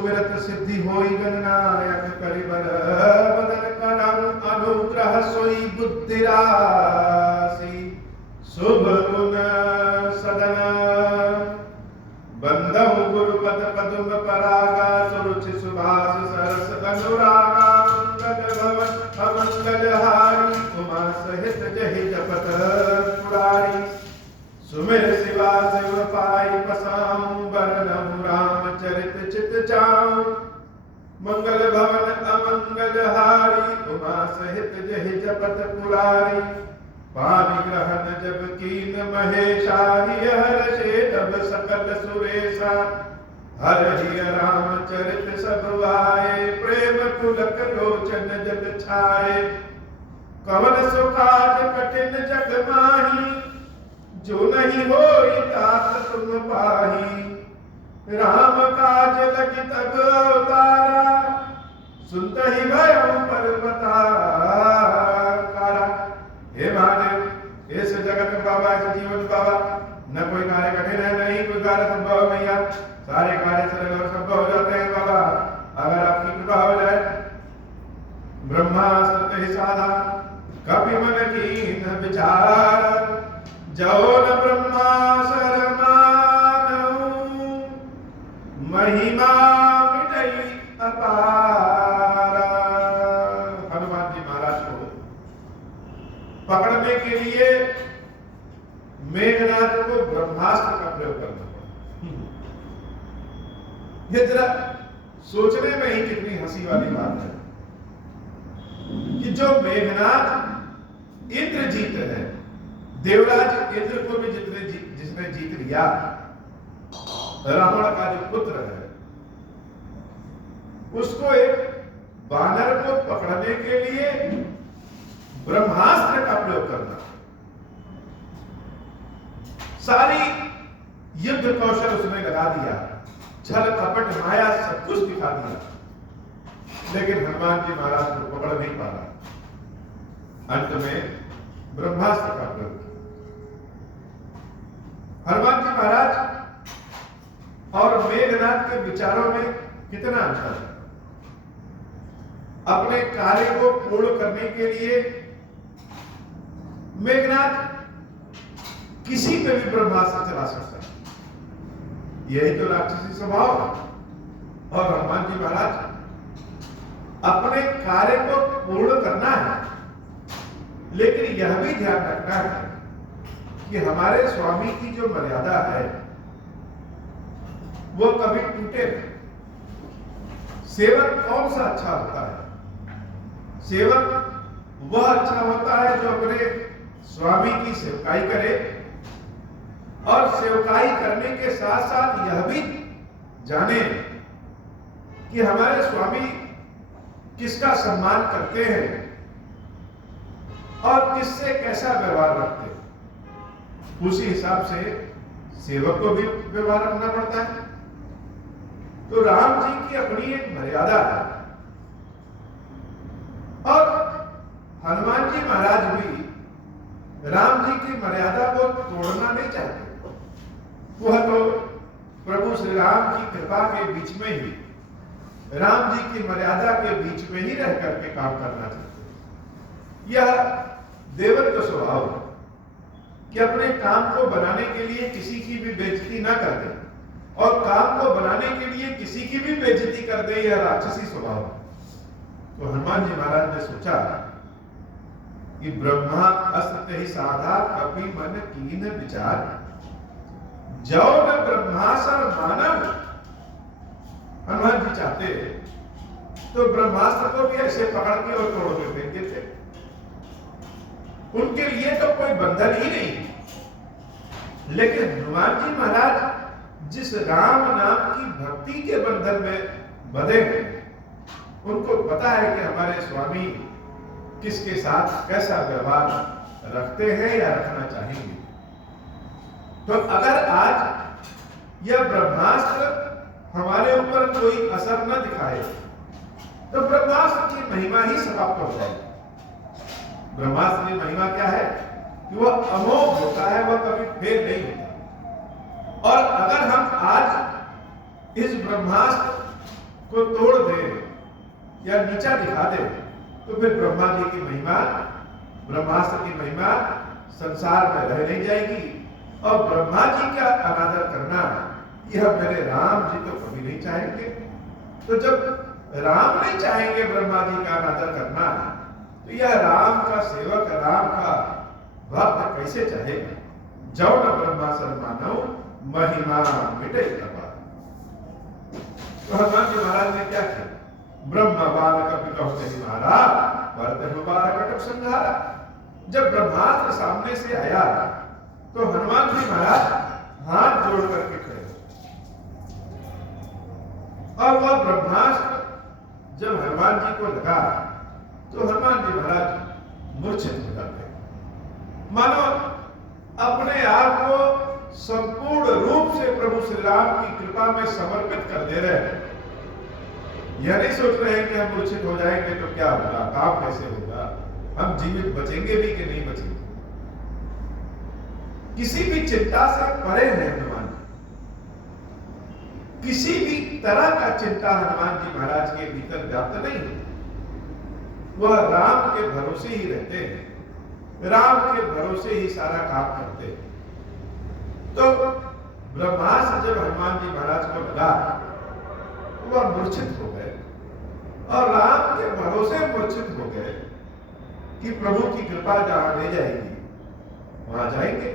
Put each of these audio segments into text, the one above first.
सुमिरत सिद्धि होई गणनायक करिबल बदन करम अनुग्रह सोई बुद्धि राशि शुभ गुण सदन बंधु गुरुपद पदुम परागा सुरुचि सुभाष सरस अनुरागा मंगल भवन अमंगल हारी उमा सहित जहि जपत पुरारी सुमिर शिवा शिव पाई पसाऊं बरनहु रामचरित चित चाऊं मंगल भवन अमंगल हारी उमा सहित जहि जपत पुरारी पानी ग्रहण जब कीन महेशारी हर्षे तब सकल सुरेशा हर ही रामचरित सब आए प्रेम पुलक लोचन जग छाए कवन सुकाज कठिन जग माही जो नहीं होई तात तुम पाही राम काज लगी तब अवतारा सुनत ही भयो पर्वतारा हे महादेव इस जगत में बाबा इस जीवन बाबा न कोई कार्य कठिन है नहीं कोई कार्य संभव भैया सारे कार्य सरल और संभव हो जाते हैं बाबा अगर आपकी कृपा हो जाए ब्रह्मास्त्र ही साधा कपि मन कीन विचार जो न ब्रह्मा शरमानहु महिमा मिटई अपार। हनुमान जी महाराज को पकड़ने के लिए मेघनाद को ब्रह्मास्त्र का प्रयोग करना पड़ा। ये जरा सोचने में ही कितनी हंसी वाली बात है कि जो मेघनाद इंद्रजीत है, देवराज इंद्र को भी जिसने जीत लिया, रावण का जो पुत्र है, उसको एक बानर को पकड़ने के लिए ब्रह्मास्त्र का प्रयोग करना, सारी युद्ध कौशल उसने लगा दिया, छल कपट माया सब कुछ दिखा दिया, लेकिन हनुमान जी महाराज को पकड़ नहीं पा रहा। अंत में ब्रह्मास्त्र का प्रयोग किया। हनुमान जी महाराज और मेघनाद के विचारों में कितना अंतर है। अपने कार्य को पूर्ण करने के लिए मेघनाद किसी पे भी ब्रह्मास्त्र चला सकता है, यही तो राक्षसी स्वभाव है। और हनुमान जी महाराज अपने कार्य को पूर्ण करना है, लेकिन यह भी ध्यान रखना है कि हमारे स्वामी की जो मर्यादा है वो कभी टूटे नहीं। सेवक कौन सा अच्छा होता है? सेवक वह अच्छा होता है जो अपने स्वामी की सेवकाई करे और सेवकाई करने के साथ साथ यह भी जाने कि हमारे स्वामी किसका सम्मान करते हैं और किससे कैसा व्यवहार रखते हैं। उसी हिसाब से सेवक को भी व्यवहार रखना पड़ता है। तो राम जी की अपनी एक मर्यादा है और हनुमान जी महाराज भी राम जी की मर्यादा को तोड़ना नहीं चाहते। वह तो प्रभु श्री राम की कृपा के बीच में ही, राम जी की मर्यादा के बीच में ही रह करके काम करना चाहते। यह देवत्व स्वभाव है कि अपने काम को बनाने के लिए किसी की भी बेइज्जती ना कर दे और काम को बनाने के लिए किसी की भी बेइज्जती कर दे, यह राक्षसी स्वभाव है। तो हनुमान जी महाराज ने सोचा कि ब्रह्मा अस्त्र ही साधा कपि मन कीन विचार जो न ब्रह्मास्त्र मानव। हनुमान जी चाहते तो ब्रह्मास्त्र को भी ऐसे पकड़ के और तोड़ के फेंक देते। उनके लिए तो कोई बंधन ही नहीं। लेकिन हनुमान जी महाराज जिस राम नाम की भक्ति के बंधन में बंधे हैं, उनको पता है कि हमारे स्वामी किसके साथ कैसा व्यवहार रखते हैं या रखना चाहेंगे। तो अगर आज यह ब्रह्मास्त्र हमारे ऊपर कोई असर न दिखाए तो ब्रह्मास्त्र की महिमा ही समाप्त हो जाएगी। ब्रह्मास्त्र की महिमा क्या है कि वह अमोघ होता है, वह कभी फेल नहीं होता। और अगर हम आज इस ब्रह्मास्त्र को तोड़ दे या नीचा दिखा दे तो फिर ब्रह्मा जी की महिमा, ब्रह्मास्त्र की महिमा संसार में रह नहीं जाएगी। और ब्रह्मा जी का अनादर करना यह मेरे राम जी तो कभी नहीं चाहेंगे। तो जब राम नहीं चाहेंगे ब्रह्मा जी का अनादर करना, तो यह राम का सेवक, राम का भक्त कैसे चाहेगा? जौ न ब्रह्मा सर मानव महिमा मिटे कृपा। तो हनुमान जी महाराज ने क्या किया? ब्रह्म बालक पिकहुते मारा, भरत मुबारक कटक संहारा। जब ब्रह्मास्त्र सामने से आया तो हनुमान जी महाराज हाथ जोड़ करके खड़े और वह ब्रह्मास्त्र जब हनुमान जी को लगा तो हनुमान जी महाराज मूर्छित हो जाते, मानो अपने आप को संपूर्ण रूप से प्रभु श्री राम की कृपा में समर्पित कर दे रहे हैं। यह नहीं सोच रहे हैं कि हम मूर्छित हो जाएंगे तो क्या होगा, काम कैसे होगा, हम जीवित बचेंगे भी कि नहीं बचेंगे। किसी भी चिंता से परे है हनुमान जी। किसी भी तरह का चिंता हनुमान जी महाराज के भीतर व्याप्त नहीं है। वह राम के भरोसे ही रहते हैं, राम के भरोसे ही सारा काम करते हैं। तो ब्रह्मास्त्र जब हनुमान जी महाराज को लगा वह मूर्छित हो गए और राम के भरोसे मूर्छित हो गए कि प्रभु की कृपा जहां ले जाएगी वहां जाएंगे।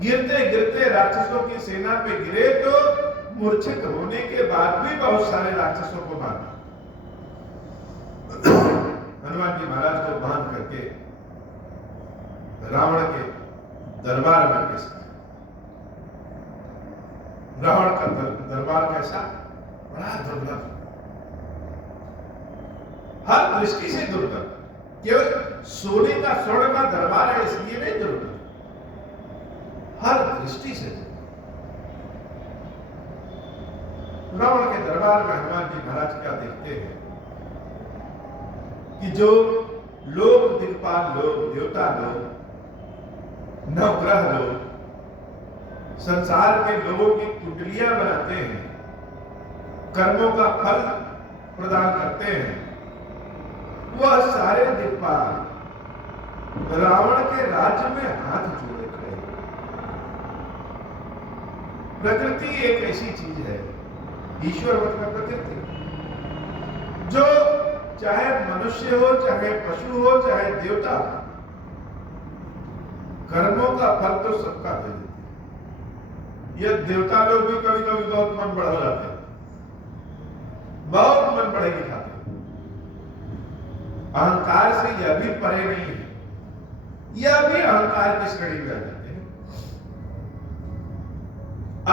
गिरते गिरते राक्षसों की सेना पे गिरे तो मूर्छित होने के बाद भी बहुत सारे राक्षसों को मारा। हनुमान जी महाराज को बांध करके रावण के दरबार में पेश किया। रावण का दरबार कैसा? बड़ा दुर्लभ, हर दृष्टि से दुर्लभ। केवल सोने का, स्वर्ण का दरबार है इसलिए नहीं दुर्लभ, हर दृष्टि से। रावण के दरबार में हनुमान जी महाराज क्या देखते हैं कि जो लोग, दिक्पाल लोग, देवता लोग, नवग्रह लोग संसार के लोगों की कुंडलियां बनाते हैं, कर्मों का फल प्रदान करते हैं, वह सारे दिक्पाल रावण के राज्य में हाथ जोड़े खड़े। प्रकृति एक ऐसी चीज है, ईश्वर मतलब प्रकृति, जो चाहे मनुष्य हो, चाहे पशु हो, चाहे देवता, कर्मों का फल तो सबका दे देते। यह देवता लोग भी कभी कभी बहुत मन बढ़ा जाते हैं, बहुत मन बढ़ेगी खाते हैं। अहंकार से यह भी परे नहीं है, यह भी अहंकार की श्रेणी में आ जाते हैं।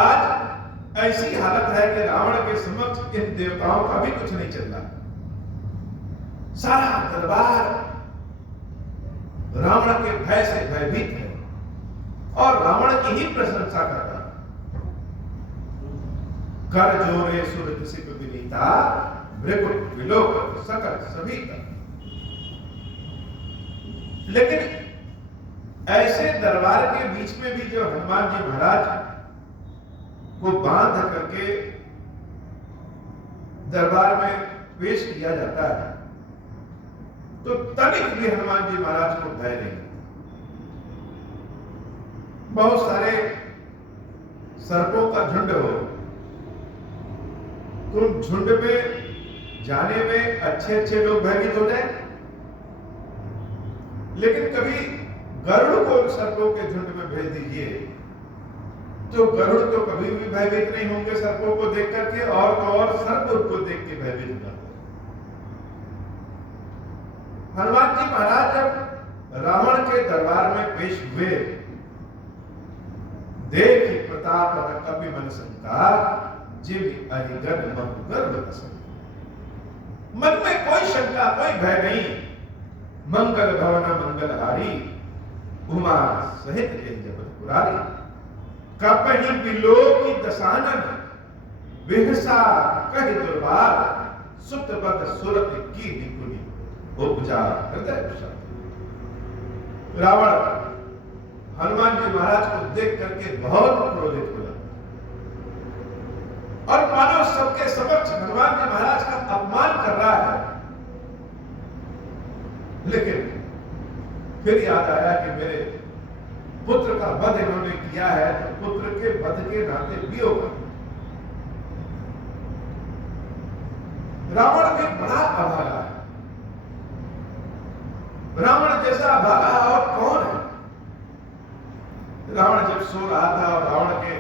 आज ऐसी हालत है कि रावण के समक्ष इन देवताओं का भी कुछ नहीं चल रहा। सारा दरबार रावण के भय से भयभीत है और रावण की ही प्रशंसा कर रहा है। कर जोरे सुरत सिप विनीता, भृगुट विलोक सकल सभीता। लेकिन ऐसे दरबार के बीच में भी जो हनुमान जी महाराज को बांध करके दरबार में पेश किया जाता है, तो तनिक भी हनुमान जी महाराज को भय नहीं। बहुत सारे सर्पों का झुंड हो, तुम झुंड में जाने में अच्छे अच्छे लोग भयभीत हो जाए, लेकिन कभी गरुड़ को सर्पों के झुंड में भेज दीजिए तो गरुड़ तो कभी भी भयभीत नहीं होंगे सर्पों को देख करके, और तो और सर्प उनको देख के भयभीत हो जाते। हनुमान जी महाराज जब रावण के दरबार में पेश हुए, देख प्रताप कपि मन शंका, जिव अहिगन महु गर्व प्रसन्न। मन में कोई शंका, कोई भय नहीं। मंगल भवन मंगलहारी, उमा सहित जगत पुरारी। कपहि बिलोकी दसानन, बिहसा कहि दुर्बार। सुतपत सुरत की निकुनि, उपजा हृदय विशाल। रावण हनुमान जी महाराज को देख करके बहुत क्रोधित हुआ और मानो सबके समक्ष हनुमान जी फिर याद आया कि मेरे पुत्र का वध इन्होंने किया है, तो पुत्र के वध के नाते भी होगा। रावण भी बड़ा अभागा है। रावण जैसा अभागा और कौन है? रावण जब सो रहा था और रावण के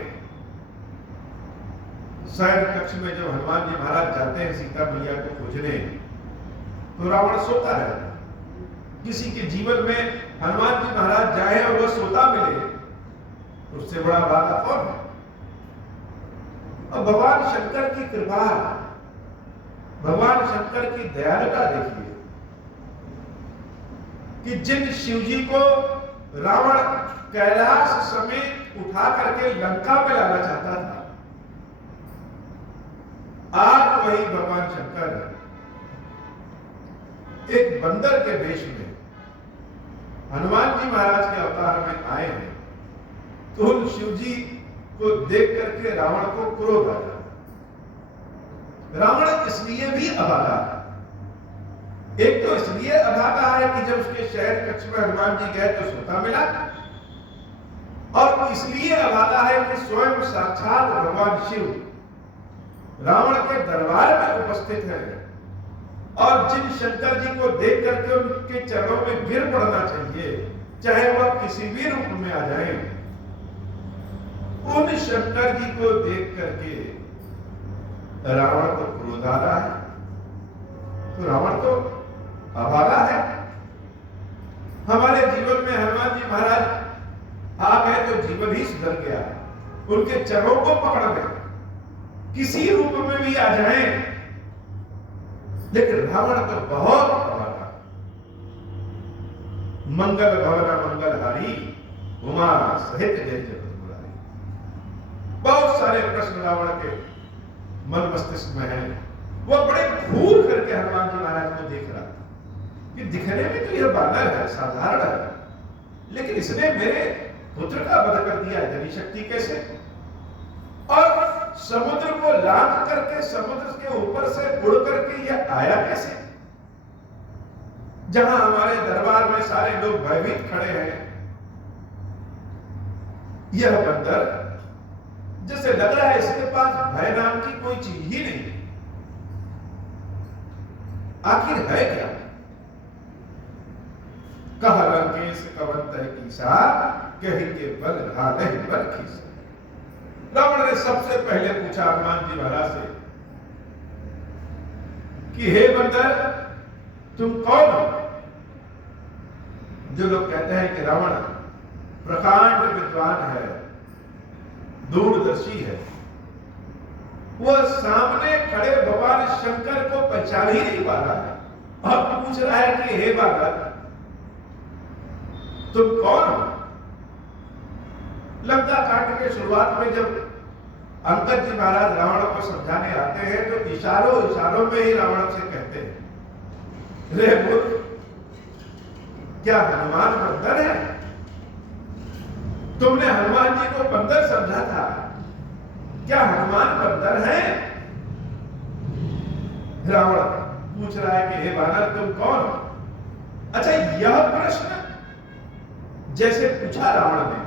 शयन कक्ष में जब हनुमान जी महाराज जाते हैं सीता मैया को खोजने, तो रावण सोता रहता। किसी के जीवन में हनुमान जी महाराज जाए और वह सोता मिले, उससे बड़ा भागा कौन है? अब भगवान शंकर की कृपा, भगवान शंकर की दयालुता देखिए कि जिन शिवजी को रावण कैलाश समेत उठा करके लंका में लाना चाहता था, आज वही भगवान शंकर एक बंदर के वेश में हनुमान जी महाराज के अवतार में आए हैं। तो उन शिवजी को देख करके रावण को क्रोध आ गया। रावण इसलिए भी अभागा है। एक तो इसलिए अभागा है कि जब उसके शहर कक्ष में हनुमान जी गए तो सोता मिला, और इसलिए अभागा है कि स्वयं साक्षात भगवान शिव रावण के दरबार में उपस्थित है, और जिन शंकर जी को देख करके उनके चरणों में गिर पड़ना चाहिए, चाहे वह किसी भी रूप में आ जाए, उन शंकर जी को देख करके रावण को क्रोध आ रहा है। तो रावण तो अभागा है। हमारे जीवन में हनुमान जी महाराज आ गए तो जीवन ही सुधर गया। उनके चरणों को पकड़ गए, किसी रूप में भी आ जाएं, लेकिन रावण तो बहुत अभागा। मंगल भवन मंगलहारी उमा सहित जय जगत गुरारी। बहुत सारे प्रश्न रावण के मन मस्तिष्क में है। वह बड़े घूर करके हनुमान जी महाराज को देख रहा था कि दिखने में तो यह बानर है, साधारण है, लेकिन इसने मेरे पुत्र का वध कर दिया, इतनी शक्ति कैसे? और समुद्र को लांघ करके समुद्र के ऊपर से उड़ करके यह आया कैसे? जहां हमारे दरबार में सारे लोग भयभीत खड़े हैं, यह बंदर जैसे लग रहा है इसके पास भय नाम की कोई चीज ही नहीं। आखिर है क्या? कह लंकेश कवंत कीसा, कही के बल घाले बल खीसा। रावण ने सबसे पहले पूछा हनुमान जी महाराज से कि हे बंदर, तुम कौन हो? जो लोग कहते हैं कि रावण प्रकांड विद्वान है, दूरदर्शी है, वह सामने खड़े भगवान शंकर को पहचान ही नहीं पा रहा है। अब पूछ रहा है कि हे बालक, तुम कौन हो? लंका कांड के शुरुआत में जब अंगद जी महाराज रावण को समझाने आते हैं तो इशारों इशारों में ही रावण से कहते हैं, रे मूर्ख, क्या हनुमान बंदर है? तुमने हनुमान जी को बंदर समझा था, क्या हनुमान बंदर है? रावण पूछ रहा है कि हे बानर, तुम कौन हो? अच्छा, यह प्रश्न जैसे पूछा रावण ने,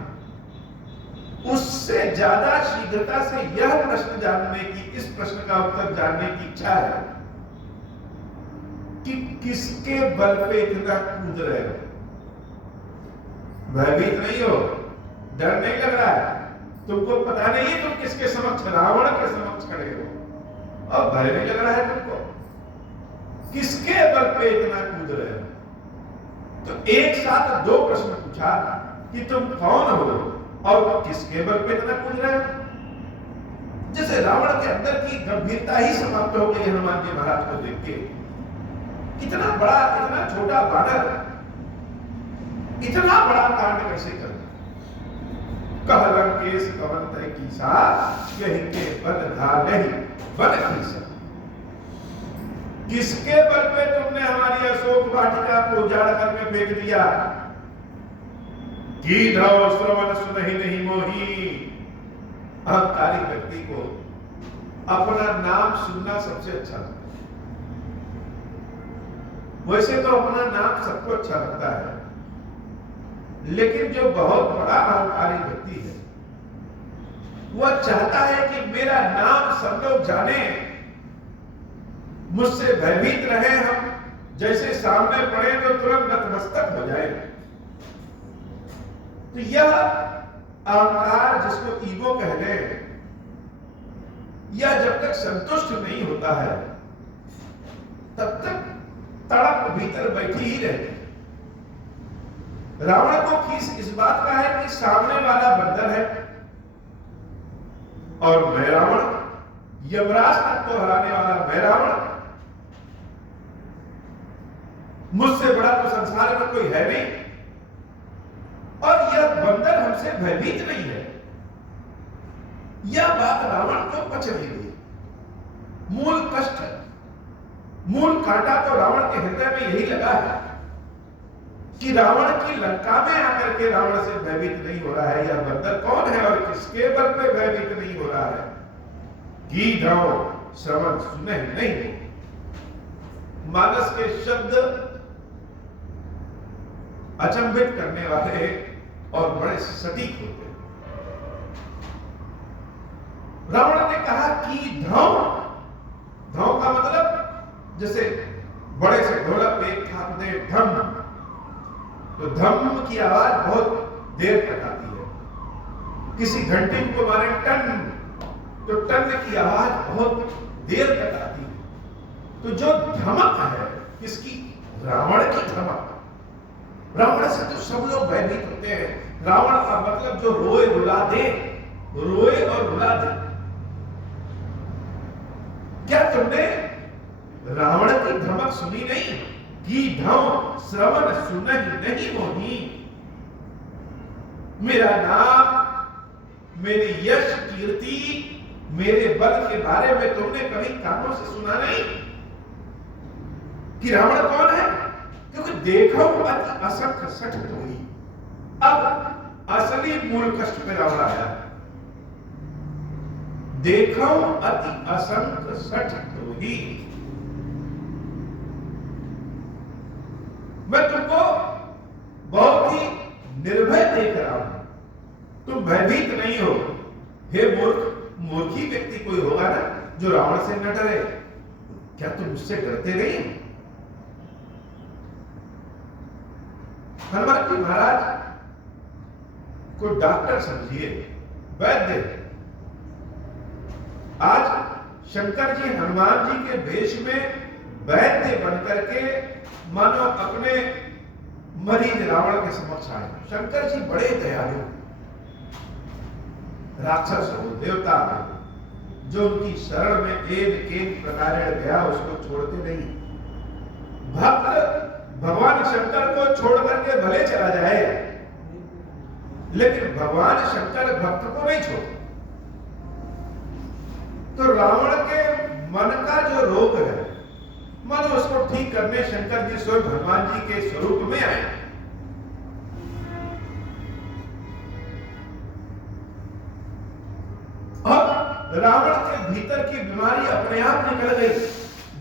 उससे ज्यादा शीघ्रता से यह प्रश्न जानने की, इस प्रश्न का उत्तर जानने की इच्छा है कि किसके बल पे इतना कूद रहे हो? भयभीत नहीं हो, डर नहीं लग रहा है, तुमको पता नहीं है तुम किसके समक्ष, रावण के समक्ष खड़े हो, और भय नहीं लग रहा है तुमको? किसके बल पे इतना कूद रहे हो? तो एक साथ दो प्रश्न पूछा कि तुम कौन हो और किसके बल पे इतना कूद रहे हो। जैसे रावण के अंदर की गंभीरता ही समाप्त हो गई हनुमान जी महाराज को देख के। कितना बड़ा, इतना छोटा बानर इतना बड़ा कांड कैसे कर दिया? कह लंकेश कवंत कीसा, यही के बल घाले बल खीसा। किसके बल पे तुमने हमारी अशोक वाटिका को उजाड़ करके फेंक दिया? की धौ श्रवण सुनहि नहीं मोही। अहंकारी व्यक्ति को अपना नाम सुनना सबसे अच्छा लगता है। वैसे तो अपना नाम सबको अच्छा लगता है, लेकिन जो बहुत बड़ा अहंकारी व्यक्ति है, वह चाहता है कि मेरा नाम सब लोग जाने, मुझसे भयभीत रहे, हम जैसे सामने पड़े तो तुरंत नतमस्तक हो जाए। तो यह अहंकार, जिसको ईगो कह ले, यह जब तक संतुष्ट नहीं होता है तब तक तड़प भीतर बैठी ही रहती है। रावण को खीस इस बात का है कि सामने वाला बंदर है और मैं रावण, यमराज तक को हराने वाला मैं रावण, मुझसे बड़ा तो संसार में कोई है नहीं, और यह बंदर हमसे भयभीत नहीं है। यह बात रावण को पच नहीं गई। मूल कष्ट, मूल कांटा तो रावण के हृदय में यही लगा है कि रावण की लंका में आकर के रावण से भयभीत नहीं हो रहा है। यह बंदर कौन है और किसके बल पे भयभीत नहीं हो रहा है? गीधौ श्रवण सुने नहीं। मानस के शब्द अचंभित करने वाले और बड़े सटीक होते हैं। रावण ने कहा कि धौ, धौ का मतलब जैसे बड़े से ढोलक पे एक थाप दे धम, तो धम की आवाज बहुत देर तक आती है। किसी घंटे को मारे टन, तो टन की आवाज बहुत देर तक आती है। तो जो धमक है किसकी? रावण की धमक। रावण से तो सब लोग भयभीत होते हैं। रावण का मतलब जो रोए रुला दे, रोए और रुला दे। क्या तुमने रावण की धमक सुनी नहीं? गीधौ श्रवण सुनहि नहीं मोही। मेरा नाम, मेरी यश कीर्ति, मेरे बल के बारे में तुमने कभी कानों से सुना नहीं कि रावण कौन है? क्योंकि देखो अति असंख्य सठ तोही। अब असली मूल कष्ट पे रावण आया। देखो अति असंख्य सठ तोही। मैं तुमको बहुत ही निर्भय देख रहा हूं, तुम भयभीत नहीं हो। हे मूर्ख, मूर्खी व्यक्ति कोई होगा ना जो रावण से न डरे। क्या तुम उससे डरते नहीं? हनुमान जी महाराज को डॉक्टर समझिए, वैद्य। आज शंकर जी हनुमान जी के भेष में वैद्य बनकर के मानो अपने मरीज रावण के समक्ष आए। शंकर जी बड़े दयालु, राक्षस हो देवता हो, जो उनकी शरण में एक एक प्रकार गया उसको छोड़ते नहीं। भक्त भगवान शंकर को छोड़ करके भले चला जाए, लेकिन भगवान शंकर भक्त को नहीं छोड़ते। तो रावण के मन का जो रोग है, मन उसको ठीक करने शंकर जी स्वयं भगवान जी के स्वरूप में आए। और रावण के भीतर की बीमारी अपने आप निकल गई।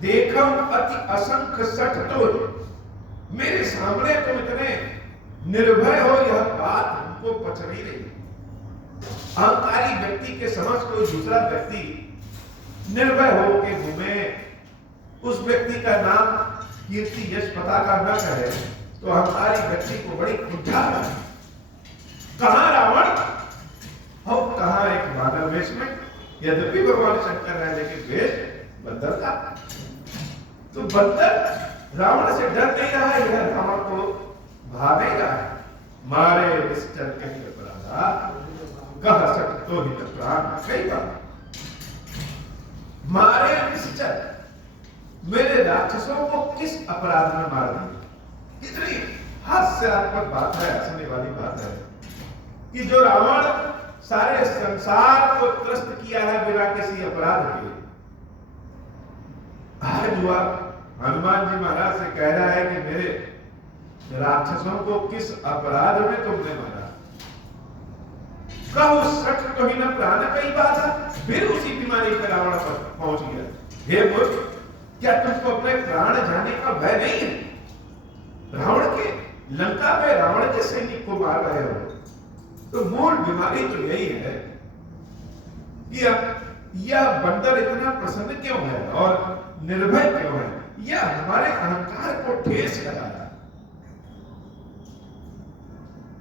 देखो अति असंख्य सठ तो, मेरे सामने तुम इतने निर्भय हो, यह बात हमको पच नहीं रही। अहंकारी व्यक्ति के समझ कोई दूसरा व्यक्ति निर्भय हो के घूमे, उस व्यक्ति का नाम कीर्ति यश पता का न कहे, तो अहंकारी व्यक्ति को बड़ी खुंझा है। कहां रावण और कहां एक मानव वेश में, यद्यपि भगवान शंकर है लेकिन वेश बंदर का। तो बंदर रावण से डर नहीं रहा है, यह रावण को भा नहीं रहा है। मारे निश्चर कहीं अपराधा, कह सकतो ही न प्राण। कई बार मारे निश्चर, मेरे राक्षसों को किस अपराध में मार दिया। कितनी हास्यात्मक बात है, हंसने वाली बात है कि जो रावण सारे संसार को त्रस्त किया है बिना किसी अपराध के, आज हुआ हनुमान जी महाराज से कह रहा है कि मेरे राक्षसों को किस अपराध में तुमने मारा। कहो सठ तो ही न प्राण, कई बात है। फिर उसी बीमारी पर रावण पर पहुंच गया। हे मूर्ख, क्या तुमको अपने प्राण जाने का भय नहीं है? रावण के लंका में रावण के सैनिक को मार रहे हो, तो मूल बीमारी तो यही है कि यह बंदर इतना प्रसन्न क्यों है और निर्भय क्यों है? यह हमारे अहंकार को ठेस लगा है।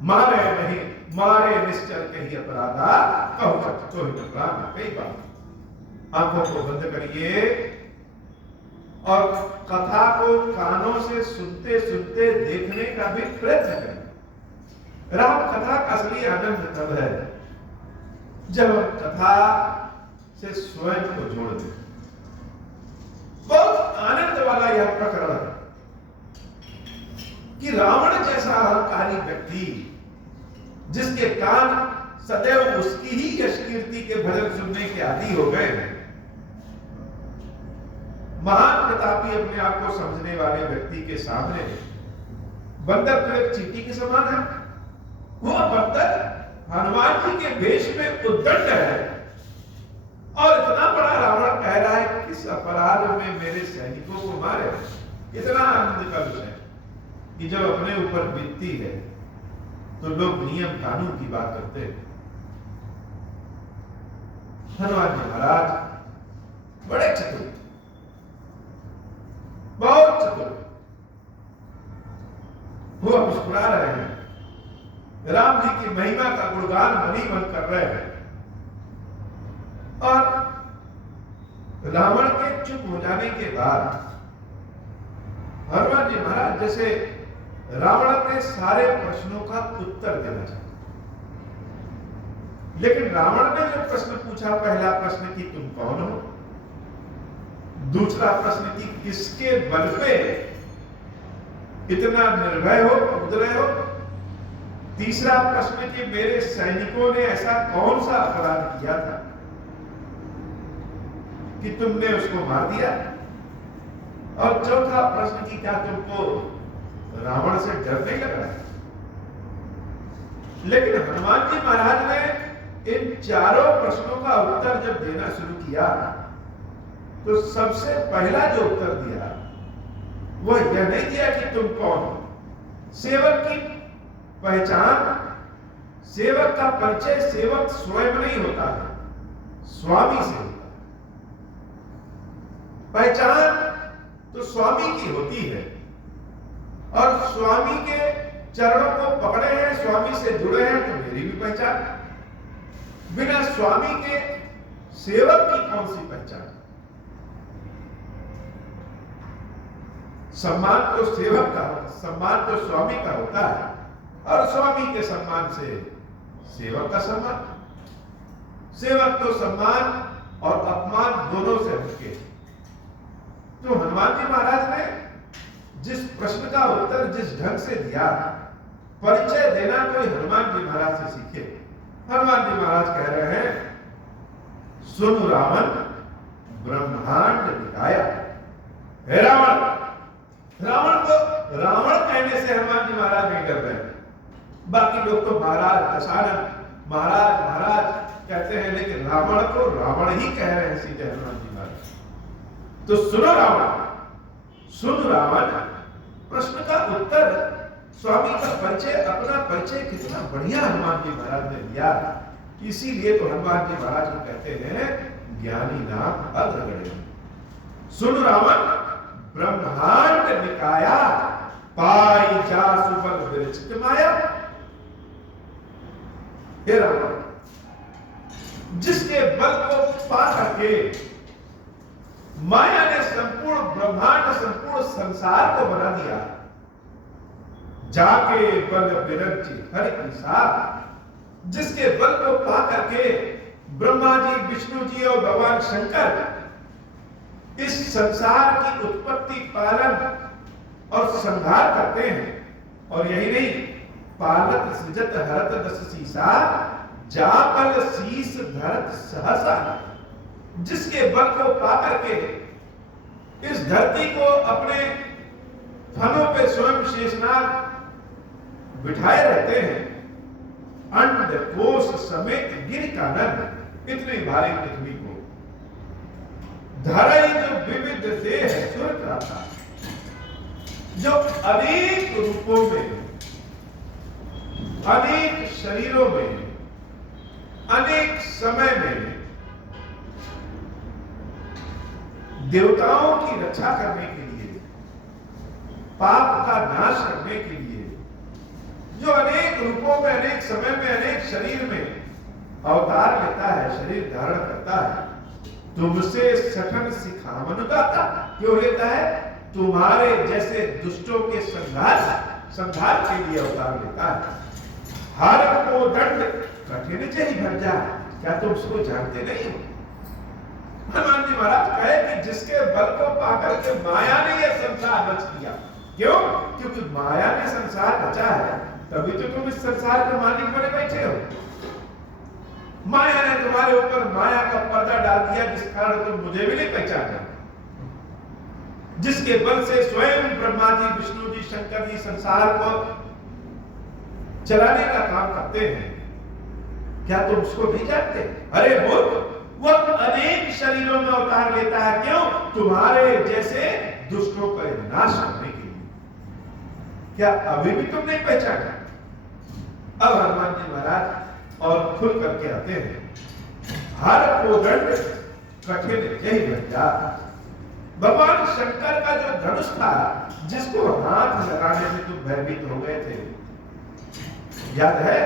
मारे नहीं मारे निश्चल कही अपराधा, कहो तो ही टकराना। कई बार आंखों को बंद करिए और कथा को कानों से सुनते सुनते देखने का भी प्रयत्न करिए। राम कथा का असली आनंद तब है जब हम कथा से स्वयं को जोड़ दें। बहुत आनंद वाला यह प्रकरण है कि रावण जैसा अहंकारी व्यक्ति, जिसके कान सदैव उसकी ही यश कीर्ति के भजन सुनने के आदी हो गए हैं, महान प्रतापी अपने आप को समझने वाले व्यक्ति के सामने बंदर तो एक चींटी के समान है। वह बंदर हनुमान जी के वेश में उद्दंड है और इतना बड़ा रावण कह रहा है किस अपराध में मेरे सैनिकों को मारे। इतना आनंद का विषय कि जब अपने ऊपर बीतती है तो लोग नियम कानून की बात करते हैं। हनुमान जी महाराज बड़े चतुर, बहुत चतुर, वो मुस्कुरा रहे हैं, राम जी की महिमा का गुणगान मनी मन कर रहे हैं और रावण के चुप हो जाने के बाद हनुमान जी महाराज जैसे रावण के सारे प्रश्नों का उत्तर देना चाहते। लेकिन रावण ने जो प्रश्न पूछा, पहला प्रश्न कि तुम कौन हो, दूसरा प्रश्न कि किसके बल पे इतना निर्भय हो, कूद रहे हो, तीसरा प्रश्न कि मेरे सैनिकों ने ऐसा कौन सा अपराध किया था कि तुमने उसको मार दिया, और चौथा प्रश्न कि क्या तुमको रावण से डर नहीं लग रहा है। लेकिन हनुमान जी महाराज ने इन चारों प्रश्नों का उत्तर जब देना शुरू किया तो सबसे पहला जो उत्तर दिया वह यह नहीं दिया कि तुम कौन हो। सेवक की पहचान, सेवक का परिचय सेवक स्वयं नहीं होता है, स्वामी से होता है। पहचान तो स्वामी की होती है और स्वामी के चरणों को पकड़े हैं, स्वामी से जुड़े हैं, तो मेरी भी पहचान। बिना स्वामी के सेवक की कौन सी पहचान? सम्मान तो सेवक का, सम्मान तो स्वामी का होता है और स्वामी के सम्मान से सेवक का सम्मान। सेवक तो सम्मान और अपमान दोनों से हटके। तो हनुमान जी महाराज ने जिस प्रश्न का उत्तर जिस ढंग से दिया, परिचय देना कोई हनुमान जी महाराज से सीखे। हनुमान जी महाराज कह रहे हैं, सुन रावण ब्रह्मांड दिखाया। हे रावण, रावण को रावण कहने से हनुमान जी महाराज नहीं डर रहे। बाकी लोग तो महाराज दशानन, महाराज महाराज कहते हैं, लेकिन रावण को रावण ही कह रहे हैं सीधे हनुमान जी महाराज। तो सुनो रावण, सुन रावण, प्रश्न का उत्तर, स्वामी का परिचय, अपना परिचय कितना बढ़िया हनुमान जी महाराज ने दिया। इसीलिए तो हनुमान जी महाराज को कहते हैं ज्ञानी नाम अग्रगण्य। सुन रावण ब्रह्मांड निकाया, पाई जा सुबल विरचित माया। हे रावण, जिसके बल को पा करके माया ने संपूर्ण ब्रह्मांड, संपूर्ण संसार को बना दिया, जाके बल विरंची हरि ईसा, जिसके बल को पा करके ब्रह्मा जी, विष्णु जी और भगवान शंकर इस संसार की उत्पत्ति, पालन और संहार करते हैं। और यही नहीं, पालत सृजत हरत दस सीसा, जा बल शीस धरत सहसा, जिसके बल को पा करके इस धरती को अपने फनों पे स्वयं शेषनाग बिठाए रहते हैं। अंड कोश समेत गिर कानन, इतनी भारी पृथ्वी को धरई जो विविध देह सुर कराता, जो अनेक रूपों में अनेक शरीरों में, अनेक समय में देवताओं की रक्षा करने के लिए, पाप का नाश करने के लिए, जो अनेक रूपों में, अनेक समय में, अनेक शरीर में अवतार लेता है, शरीर धारण करता है। तुमसे सठन सिखावन गाता, क्यों लेता है? तुम्हारे जैसे दुष्टों के संहार के लिए अवतार लेता है। हर को दंड कठिन चाहिए भर जा, क्या तुम उसको जानते नहीं? हनुमान जी महाराज कहे कि जिसके बल को पाकर के माया ने यह संसार रच दिया। क्यों? क्योंकि माया ने संसार रचा है, तभी तो तुम इस संसार के मालिक बने बैठे हो। माया ने तुम्हारे ऊपर माया का पर्दा डाल दिया, जिस कारण तुम मुझे भी नहीं पहचाना। जिसके बल से स्वयं ब्रह्मा जी, विष्णु जी, शंकर जी संसार को चलाने का काम करते हैं, क्या तुम उसको नहीं जानते? अरे मूर्ख, वह अनेक शरीरों में अवतार लेता है। क्यों? तुम्हारे जैसे दुष्टों का नाश करने के लिए। क्या अभी भी तुम नहीं पहचाना? अब हनुमान जी महाराज और खुल करके आते हैं। हर को दंड कठिन यही बन जा। भगवान शंकर का जो धनुष था, जिसको हाथ लगाने से तुम भयभीत हो गए थे, याद है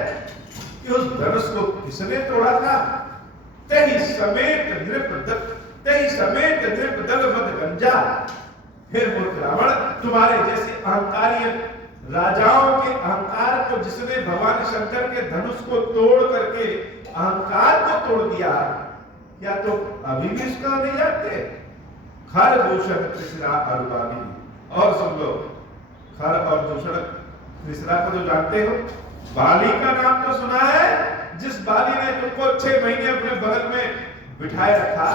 कि उस धनुष को किसने तोड़ा था? तेहि समेत नृप दल मद गंजा। हे मूर्ख रावण, तुम्हारे जैसे अहंकारी राजाओं के अहंकार को जिसने भगवान शंकर के धनुष को तोड़ करके अहंकार को तोड़ दिया, क्या तुम अभी भी इसका नहीं जानते? खर दूषण त्रिशरा अरुबाली। और सुन लो, खर और दूषण त्रिशरा को तो जानते हो। बाली का नाम तो सुना है, जिस बाली ने तुमको 6 महीने अपने बगल में बिठाए रखा,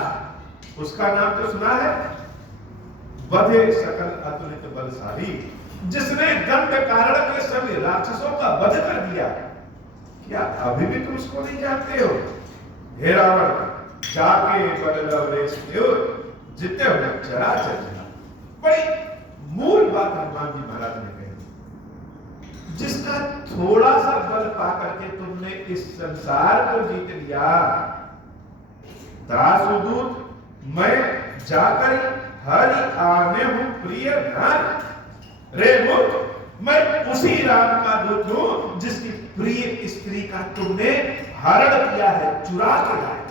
उसका नाम तो सुना है। बधे सकल अतुलित बलशाली, जिसने दंड कारण के सभी राक्षसों का वध कर दिया, क्या अभी भी तुम उसको नहीं जानते हो? हे रावण, जाके बल लवरेश जितने हो चराचर जना। बड़ी मूल बात हनुमान जी महाराज ने कही, जिसका थोड़ा सा बल पाकर के तुमने इस संसार को जीत लिया। दासुदूत मैं जाकर हरि आने हूं प्रिय नार। रे मूर्ख, मैं उसी राम का दूत हूं जिसकी प्रिय स्त्री का तुमने हरण किया है, चुरा के लाए।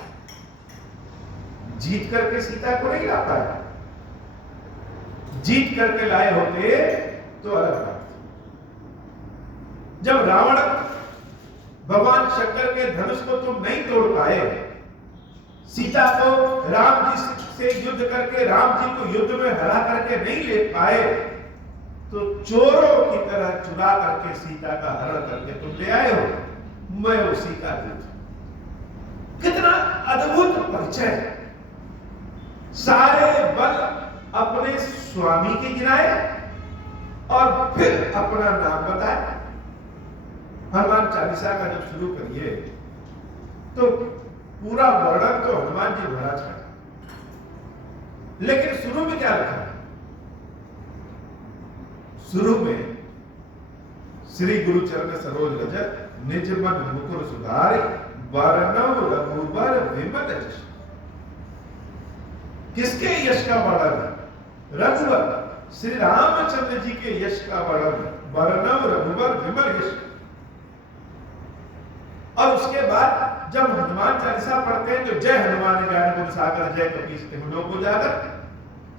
जीत करके सीता को नहीं ला पाए। जीत करके लाए होते तो अलग बात। जब रावण भगवान शंकर के धनुष को तुम नहीं तोड़ पाए, सीता को राम जी से युद्ध करके राम जी को युद्ध में हरा करके नहीं ले पाए, तो चोरों की तरह चुरा करके सीता का हरण करके तुम ले आए हो। मैं उसी का दूत हूं। कितना अद्भुत परिचय। सारे बल अपने स्वामी के गिराए और फिर अपना नाम बताए। हनुमान चालीसा का जब शुरू करिए तो पूरा वर्णन तो हनुमान जी महाराज का, लेकिन शुरू में क्या रखा? शुरू में श्री गुरु चरण सरोज रज निज मन मुकुर सुधारि बरनउँ रघुबर विमल जस। किसके यश का वर्णन? रघुवर श्री रामचंद्र जी के यश का वर्णन, बरनउँ रघुबर विमल यश। और उसके बाद जब हनुमान चालीसा पढ़ते हैं तो जय हनुमान ज्ञान गुण सागर जय कपीस तिहुँ लोक उजागर,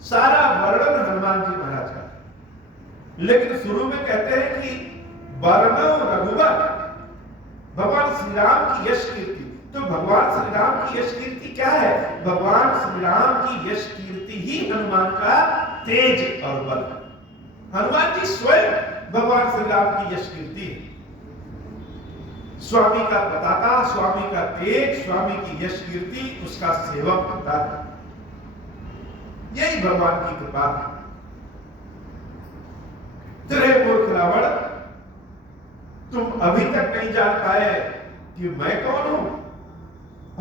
सारा वर्णन हनुमान जी महाराज का। लेकिन शुरू में कहते हैं कि बरनउँ रघुबर, भगवान श्री राम की यश कीर्ति। तो भगवान श्री राम की यश कीर्ति क्या है? भगवान श्री राम की यश कीर्ति ही हनुमान का तेज और बल। हनुमान जी स्वयं भगवान श्री राम की यश कीर्ति, स्वामी का पताका, स्वामी का तेज, स्वामी की यश कीर्ति, उसका सेवक होता है। यही भगवान की कृपा है। तेरे मूर्ख रावण, तुम अभी तक नहीं जान पाए कि मैं कौन हूं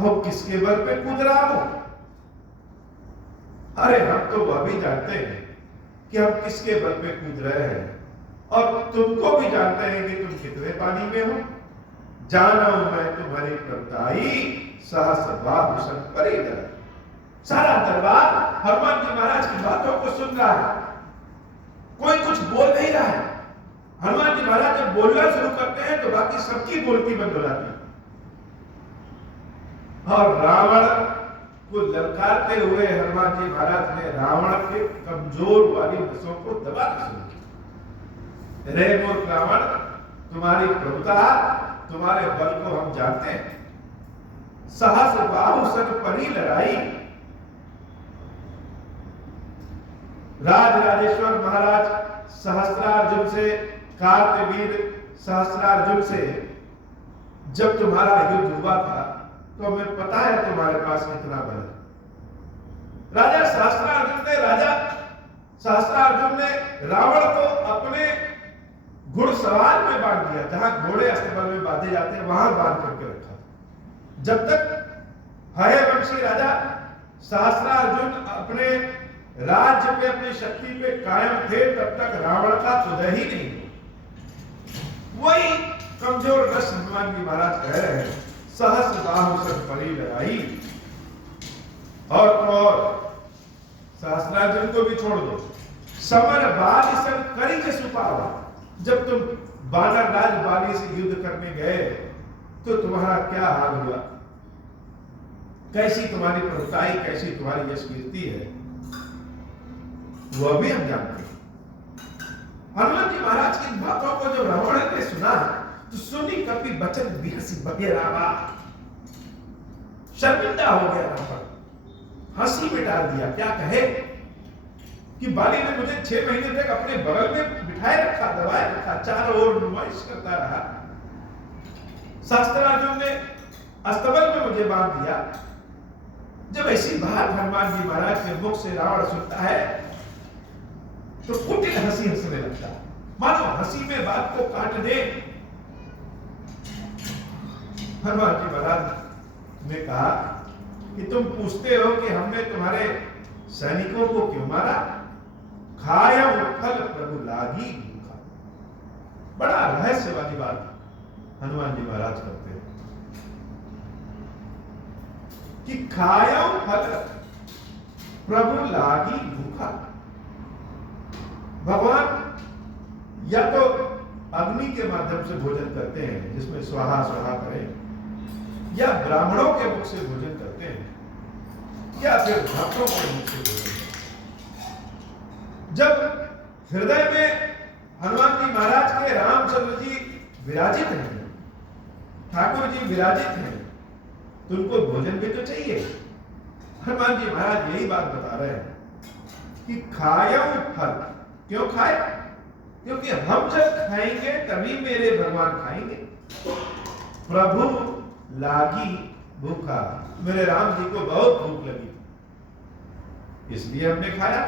और किसके बल पे कूद रहा हूं। अरे हम तो वह भी जानते हैं कि हम किसके बल पे कूद रहे हैं, और तुमको भी जानते हैं कि तुम कितने पानी में हो। जाना मैं तुम्हारी प्रभुताई, सहस बाहु सन परी लड़ाई। सारा दरबार हनुमान जी महाराज की बातों को सुन रहा है, कोई कुछ बोल नहीं रहा है। हनुमान जी महाराज जब बोलना शुरू करते हैं तो बाकी सबकी बोलती बंद हो जाती है, और रावण को ललकारते हुए हनुमान जी महाराज ने रावण के कमजोर वाली नसों को दबाना शुरू किया। रे मूर्ख रावण, तुम्हारी प्रभुता, तुम्हारे बल को हम जानते हैं। सहस बाहु सन परी लड़ाई। राजराजेश्वर महाराज सहस्त्रार्जुन से, कार्तवीर सहस्त्रार्जुन से जब तुम्हारा युद्ध हुआ था तो हमें पता है तुम्हारे पास कितना बल है। राजा सहस्त्रार्जुन ने रावण को अपने घुड़सवार में बांध दिया, जहां घोड़े अस्तबल में बांधे जाते हैं वहां बांध करके रखा था। जब तक हयवंशी राजा सहस्त्रार्जुन अपने राज्य पे, अपनी शक्ति पे कायम थे, तब तक रावण का उदय ही नहीं। वही कमजोर रस हनुमान जी महाराज कह रहे हैं, सहस बाहु सन परी लड़ाई। और सहस्त्रार्जुन को भी छोड़ दो, समर बाली सन करी के सुपावा। जब तुम वानर राज बाली से युद्ध करने गए तो तुम्हारा क्या हाल हुआ, कैसी तुम्हारी प्रभुताई, कैसी तुम्हारी यश कीर्ति है, वह भी हम जानते हैं। हनुमान जी महाराज की बातों को जब रावण ने सुना तो सुनी कपि बचन बिहसी बगे रावा। शर्मिंदा हो गया रावण, हंसी में डाल दिया। क्या कहे कि बाली ने मुझे 6 महीने तक अपने बगल में बिठाए रखा, दबाए रखा, चारों ओर नुमाइश करता रहा। सहस्त्रार्जुन ने अस्तबल में मुझे बांध दिया। जब ऐसी बात हनुमान जी महाराज के मुख से रावण सुनता है तो कुटिल हंसी हंसने लगता, मानो हंसी में बात को काट दे। हनुमान जी महाराज ने कहा कि तुम पूछते हो कि हमने तुम्हारे सैनिकों को क्यों मारा, खाया फल प्रभु लागी भूखा। बड़ा रहस्य वाली बात हनुमान जी महाराज करते हैं कि खाया फल प्रभु लागी भूखा। भगवान या तो अग्नि के माध्यम से भोजन करते हैं, जिसमें स्वाहा स्वाहा करें, या ब्राह्मणों के मुख से भोजन करते हैं, या फिर भक्तों के मुख से भोजन करते हैं। जब हृदय में हनुमान जी महाराज के रामचंद्र जी विराजित हैं, ठाकुर जी विराजित हैं, तो उनको भोजन भी तो चाहिए। हनुमान जी महाराज यही बात बता रहे हैं कि खाया फल। क्यों खाए? क्योंकि हम जब खाएंगे तभी मेरे भगवान खाएंगे। प्रभु लागी भूखा, मेरे राम जी को बहुत भूख लगी, इसलिए हमने खाया।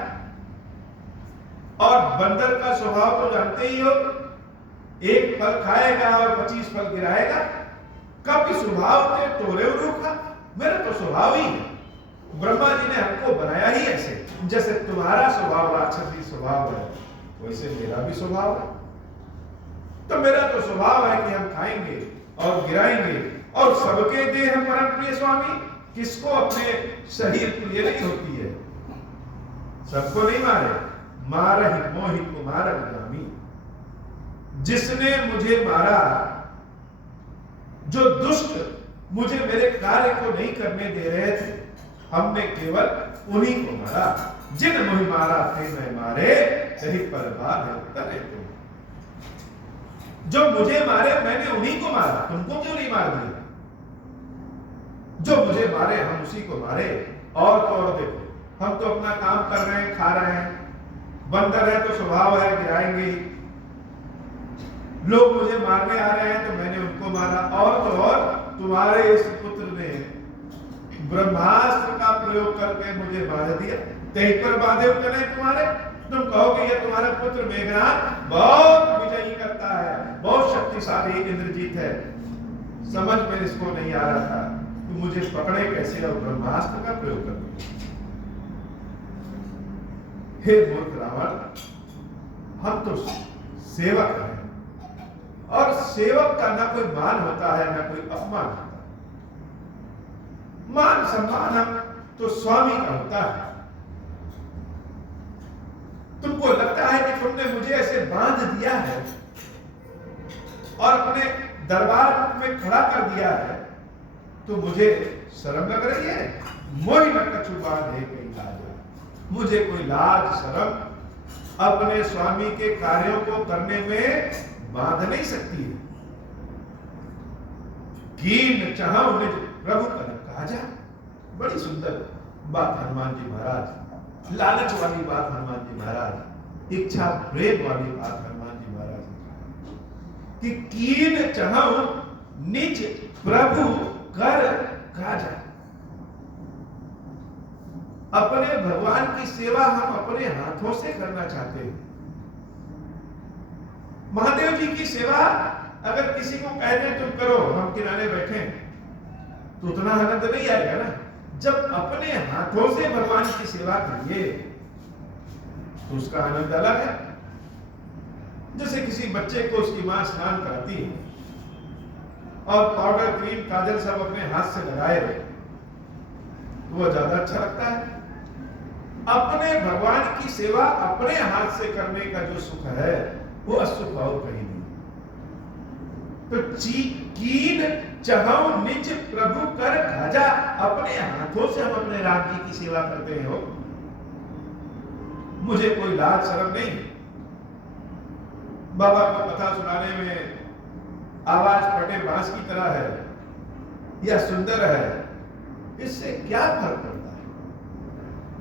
और बंदर का स्वभाव तो जानते ही हो, एक फल खाएगा और 25 फल गिराएगा। कभी स्वभाव के तोरे रूखा, मेरा तो स्वभाव ही है। ब्रह्मा जी ने हमको बनाया ही ऐसे, जैसे तुम्हारा स्वभाव राक्षसी स्वभाव है, वैसे मेरा भी स्वभाव है। तो मेरा तो स्वभाव है कि हम खाएंगे और गिराएंगे। और सबके देह परम प्रिय स्वामी, किसको अपने शरीर प्रिय नहीं होती है? सबको नहीं मारे, मारा ही मोहि कुमार गामी। जिसने मुझे मारा, जो दुष्ट मुझे मेरे कार्य को नहीं करने दे रहे थे, हमने केवल उन्हीं को मारा। जिन मुझे मारा थे मैं मारे, तही पर बात है तरे तुम। जो मुझे मारे मैंने उन्हीं को मारा, तुमको क्यों नहीं मार दिया? जो मुझे मारे हम उसी को मारे। और तो और देखो, हम तो अपना काम कर रहे हैं, खा रहे हैं। बंदर है तो स्वभाव है गिराएंगे ही। लोग मुझे मारने आ रहे हैं तो मैंने उनको मारा। और तो और तुम्हारे इस पुत्र ने ब्रह्मास्त्र का प्रयोग करके मुझे बांध दिया, कहीं पर बांधे उतरे तुम्हारे। तुम कहोगे ये तुम्हारा पुत्र मेघनाद बहुत विजयी करता है, बहुत शक्तिशाली इंद्रजीत है। समझ में इसको नहीं आ रहा था, तो मुझे पकड़े कैसे और ब्रह्मास्त्र का प्रयोग करने। हे मूर्ख रावण, हम तो सेवक हैं, और सेवक का ना कोई मान होता है ना कोई अपमान होता है। मान सम्मान तो स्वामी का होता है। तुमको लगता है कि तुमने मुझे ऐसे बांध दिया है और अपने दरबार में खड़ा कर दिया है, तो मुझे शर्म लग रही है? मोहि न कछु बांधे कई लाजा। मुझे कोई लाज शर्म अपने स्वामी के कार्यों को करने में बांध नहीं सकती है। कीन चाहूं निज प्रभु कर काजा। बड़ी सुंदर बात हनुमान जी महाराज, लालच वाली बात हनुमान जी महाराज, इच्छा प्रेम वाली बात हनुमान जी महाराज कि कीन चाहूं निज प्रभु कर काजा। अपने भगवान की सेवा हम अपने हाथों से करना चाहते हैं। महादेव जी की सेवा अगर किसी को कह दे तुम करो, हम किनारे बैठे, तो उतना आनंद नहीं आएगा ना। जब अपने हाथों से भगवान की सेवा करिए तो उसका आनंद अलग है। जैसे किसी बच्चे को उसकी मां स्नान कराती है और पाउडर क्रीम काजल सब अपने हाथ से लगाए तो वो ज्यादा अच्छा लगता है। अपने भगवान की सेवा अपने हाथ से करने का जो सुख है वो असुख और कहीं नहीं। तो कीन चाहूं निज प्रभु कर काजा। अपने हाथों से हम अपने राम जी की सेवा करते हैं। हो मुझे कोई लाज शर्म नहीं। बाबा को कथा सुनाने में आवाज फटे बांस की तरह है या सुंदर है, इससे क्या फर्क पड़ता है?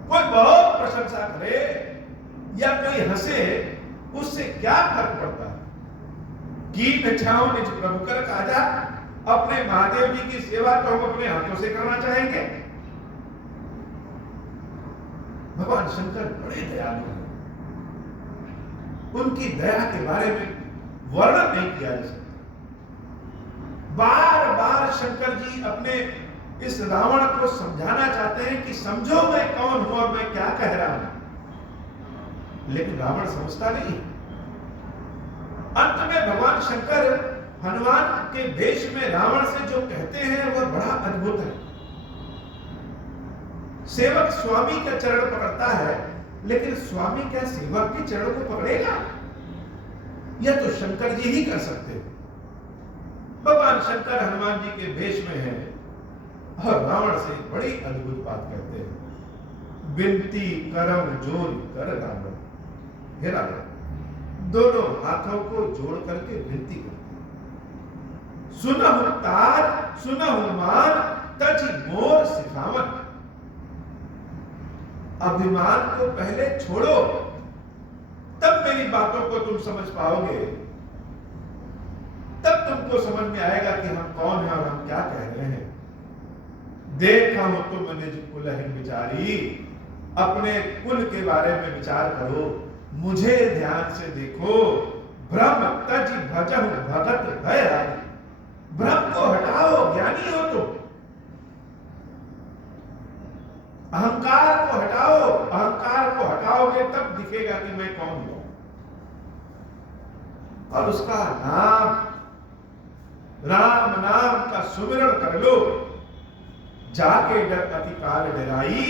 कोई बहुत प्रशंसा करे या कोई हंसे, उससे क्या फर्क पड़ता है? कीन चाहूं निज प्रभु कर काजा। अपने महादेव जी की सेवा तो हम अपने हाथों से करना चाहेंगे। भगवान शंकर बड़े दयालु हैं। उनकी दया के बारे में वर्णन नहीं किया जा सकता। बार बार शंकर जी अपने इस रावण को समझाना चाहते हैं कि समझो मैं कौन हूं और मैं क्या कह रहा हूं, लेकिन रावण समझता नहीं। अंत में भगवान शंकर हनुमान के वेश में रावण से जो कहते हैं वह बड़ा अद्भुत है। सेवक स्वामी का चरण पकड़ता है, लेकिन स्वामी क्या सेवक के चरण को पकड़ेगा? यह तो शंकर जी ही कर सकते हैं। भगवान शंकर हनुमान जी के वेश में है और रावण से बड़ी अद्भुत बात कहते हैं। विनती करम जोर कर रावण। हे रावण, दोनों हाथों को जोड़ करके विनती करते, सुनहु तार सुनहु मान तज मोर सिखावन। अभिमान को पहले छोड़ो, तब मेरी बातों को तुम समझ पाओगे। तब तुमको समझ में आएगा कि हम कौन हैं और हम क्या कह रहे हैं। देखा हो तुम निज कुलहीन विचारी। अपने कुल के बारे में विचार करो, मुझे ध्यान से देखो। ब्रह्म तज भजहु भगत भय। ब्रह्म को हटाओ, ज्ञानी हो तो। अहंकार को हटाओ, अहंकार को हटाओगे तब दिखेगा कि मैं कौन हूं। और उसका नाम, राम नाम का सुमिरन कर लो। जाके डर अति काल डराई,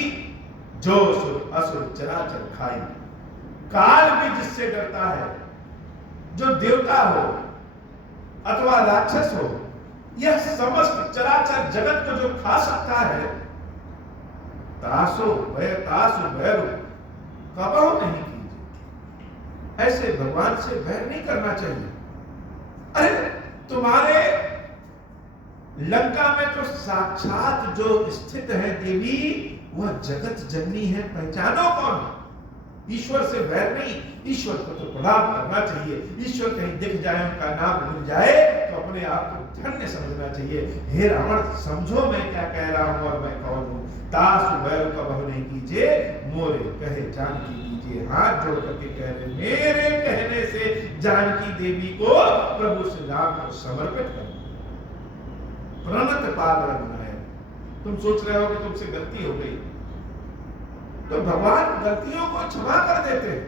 जो सुर असुर चराचर खाई। काल भी जिससे डरता है, जो देवता हो अथवा राक्षस हो, यह समस्त चराचर जगत को जो खा सकता है, तासो भय तासु भैरु कबहु नहीं कीजिए। ऐसे भगवान से भय नहीं करना चाहिए। अरे तुम्हारे लंका में तो साक्षात जो स्थित है देवी, वह जगत जननी है। पहचानो कौन? ईश्वर से वैर नहीं, ईश्वर को तो प्रणाम करना चाहिए। ईश्वर कहीं दिख जाए, उनका नाम मिल जाए तो अपने आप को धन्य समझना चाहिए। हे रावण, समझो मैं क्या कह रहा हूं और मैं कौन हूं। तासु भैरु कबहु नहीं कीजिए, मोरे कहे जानकी कीजिए। हाथ जोड़ करके कह रहे, मेरे कहने से जानकी देवी को प्रभु श्री राम को समर्पित कर। प्रणत पाद रघुनायक। तुम सोच रहे हो कि तुमसे गलती हो गई, तो भगवान गलतियों को क्षमा कर देते हैं।